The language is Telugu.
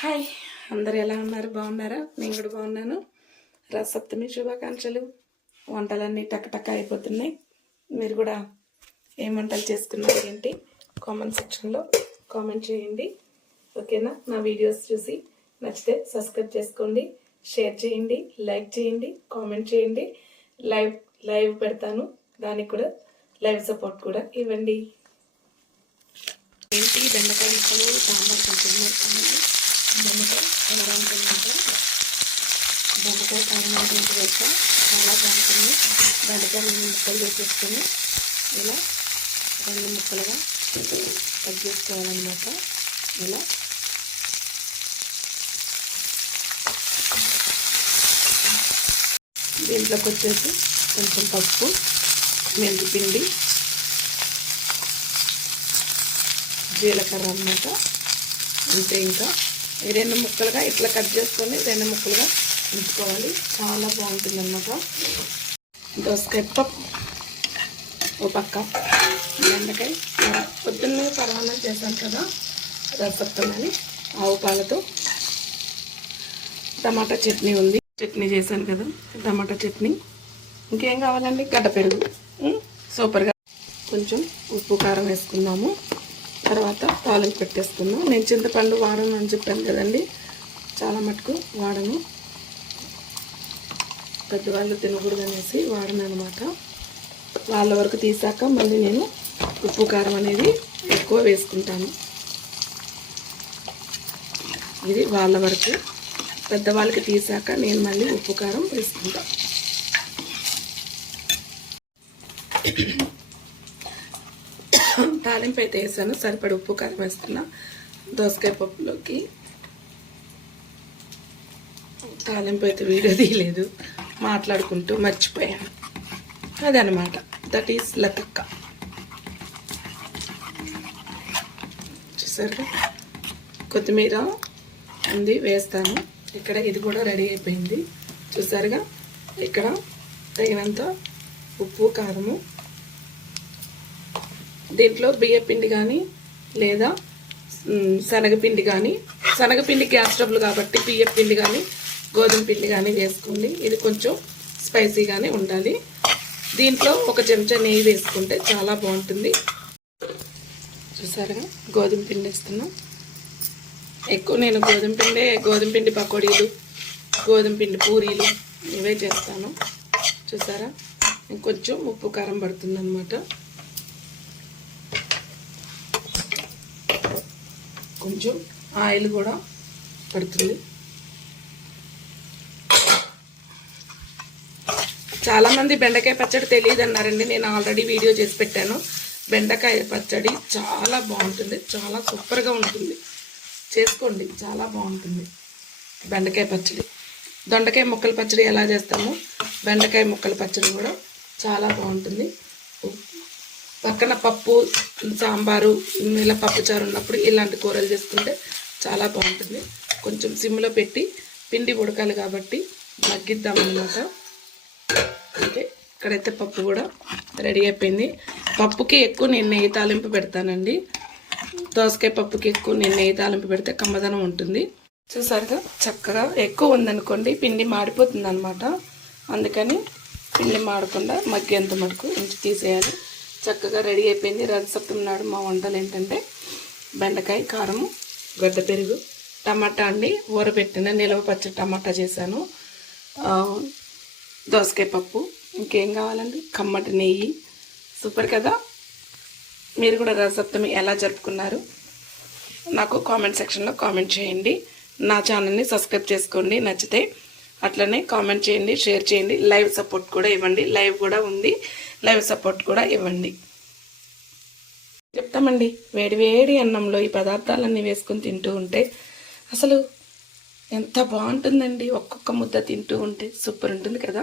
హాయ్ అందరు ఎలా ఉన్నారు? బాగున్నారా? నేను కూడా బాగున్నాను. సప్తమి శుభాకాంక్షలు. వంటలన్నీ టక్ అయిపోతున్నాయి. మీరు కూడా ఏం వంటలు చేసుకున్నారు ఏంటి? కామెంట్ సెక్షన్లో కామెంట్ చేయండి. ఓకేనా? నా వీడియోస్ చూసి నచ్చితే సబ్స్క్రైబ్ చేసుకోండి షేర్ చేయండి లైక్ చేయండి కామెంట్ చేయండి. లైవ్ లైవ్ పెడతాను. దానికి కూడా లైవ్ సపోర్ట్ కూడా ఇవ్వండి. ఏంటి? బెండకాయ సాంబార్ కొంచెం వేసుకున్నాను బెండకాయ తినడానికి అనమాట వేస్తా చాలా బాగుంటుంది బెండకాయ ముక్కలు చేసేసుకొని ఇలా రెండు ముక్కలుగా కట్ చేసుకోవాలన్నమాట ఇలా దీంట్లోకి వచ్చేసి కొంచెం పప్పు మెంతి పిండి జీలకర్ర అన్నమాట అంతే ఇంకా. ఈ రెండు ముక్కలుగా ఇట్లా కట్ చేసుకొని రెండు ముక్కలుగా ఉంచుకోవాలి. చాలా బాగుంటుంది అనమాట దోసకాయ పప్పు ఓ పక్క. బెండకాయ. పొద్దున్న పొద్దున్నే పరమాన్నం చేశాను కదా రసత్తులని ఆవు పాలతో. టమాటా చట్నీ ఉంది. చట్నీ చేశాను కదా టమాటా చట్నీ. ఇంకేం కావాలండి? గడ్డ పెరుగు. సూపర్గా. కొంచెం ఉప్పు కారం వేసుకుందాము. తర్వాత తాలింపు పెట్టేసుకుందాం. నేను చింతపండు వాడను అని చెప్పాను కదండి. చాలా మటుకు వాడను. పెద్దవాళ్ళు తినకూడదు అనేసి వాడను అనమాట వాళ్ళ వరకు తీసాక మళ్ళీ నేను ఉప్పు కారం అనేది ఎక్కువ వేసుకుంటాను. ఇది వాళ్ళ వరకు. పెద్దవాళ్ళకి తీసాక నేను మళ్ళీ ఉప్పు కారం వేసుకుంటాను తాలింపు అయితే వేసాను సరిపడి ఉప్పు కారం వేస్తున్నా. దోసకాయ పప్పులోకి. తాలింపు అయితే వీడియో తీయలేదు. మాట్లాడుకుంటూ మర్చిపోయాను. అదనమాట దట్ ఈస్ లతక్క. చూసారు కొత్తిమీర ఉంది వేస్తాను. ఇక్కడ ఇది కూడా రెడీ అయిపోయింది. చూసారుగా? ఇక్కడ తగినంత ఉప్పు కారము దీంట్లో బియ్యపిండి కానీ లేదా శనగపిండి కానీ శనగపిండి గ్యాస్ ట్రబుల్ కాబట్టి బియ్యపిండి కానీ గోధుమ పిండి కానీ వేసుకోండి. ఇది కొంచెం స్పైసీగానే ఉండాలి. దీంట్లో ఒక చెంచా నెయ్యి వేసుకుంటే చాలా బాగుంటుంది. చూసారా గోధుమ పిండి వేస్తున్నాం. ఎక్కువ నేను గోధుమ పిండే గోధుమ పిండి పకోడీలు గోధుమ పిండి పూరీలు ఇవే చేస్తాను. చూసారా? ఇంకొంచెం ఉప్పు కారం పడుతుంది కొంచెం ఆయిల్ కూడా పడుతుంది. చాలామంది బెండకాయ పచ్చడి తెలియదు అన్నారండి. నేను ఆల్రెడీ వీడియో చేసి పెట్టాను. బెండకాయ పచ్చడి చాలా బాగుంటుంది. చాలా సూపర్గా ఉంటుంది. చేసుకోండి. చాలా బాగుంటుంది బెండకాయ పచ్చడి. దొండకాయ ముక్కల పచ్చడి ఎలా చేస్తామో బెండకాయ ముక్కల పచ్చడి కూడా చాలా బాగుంటుంది. పక్కన పప్పు సాంబారు ఇలా పప్పుచారు ఉన్నప్పుడు ఇలాంటి కూరలు చేసుకుంటే చాలా బాగుంటుంది. కొంచెం సిమ్లో పెట్టి పిండి ఉడకాలి కాబట్టి మగ్గిద్దామన్నమాట. అంటే ఇక్కడైతే పప్పు కూడా రెడీ అయిపోయింది. పప్పుకి ఎక్కువ నేను నెయ్యి తాలింపు పెడతానండి. దోసకాయ పప్పుకి ఎక్కువ నేను నెయ్యి తాలింపు పెడితే కమ్మదనం ఉంటుంది. చూసారుగా చక్కగా ఎక్కువ ఉందనుకోండి పిండి మాడిపోతుంది అనమాట అందుకని పిండి మాడకుండా మగ్గేంత మటుకు ఇంటి తీసేయాలి. చక్కగా రెడీ అయిపోయింది. రథసప్తమి నాడు మా వంటలు ఏంటంటే బెండకాయ కారము గడ్డ పెరుగు టమాటా అండి. ఊరబెట్టిన నిలవ పచ్చడి టమాటా చేశాను. దోసకాయ పప్పు. ఇంకేం కావాలండి? కమ్మటి నెయ్యి. సూపర్ కదా? మీరు కూడా రథసప్తమి ఎలా జరుపుకున్నారు? నాకు కామెంట్ సెక్షన్లో కామెంట్ చేయండి. నా ఛానల్ని సబ్స్క్రైబ్ చేసుకోండి. నచ్చితే అట్లనే కామెంట్ చేయండి షేర్ చేయండి. లైవ్ సపోర్ట్ కూడా ఇవ్వండి. లైవ్ కూడా ఉంది. లైవ్ సపోర్ట్ కూడా ఇవ్వండి. చెప్తామండి వేడివేడి అన్నంలో ఈ పదార్థాలన్నీ వేసుకొని తింటూ ఉంటే అసలు ఎంత బాగుంటుందండి. ఒక్కొక్క ముద్ద తింటూ ఉంటే సూపర్ ఉంటుంది కదా.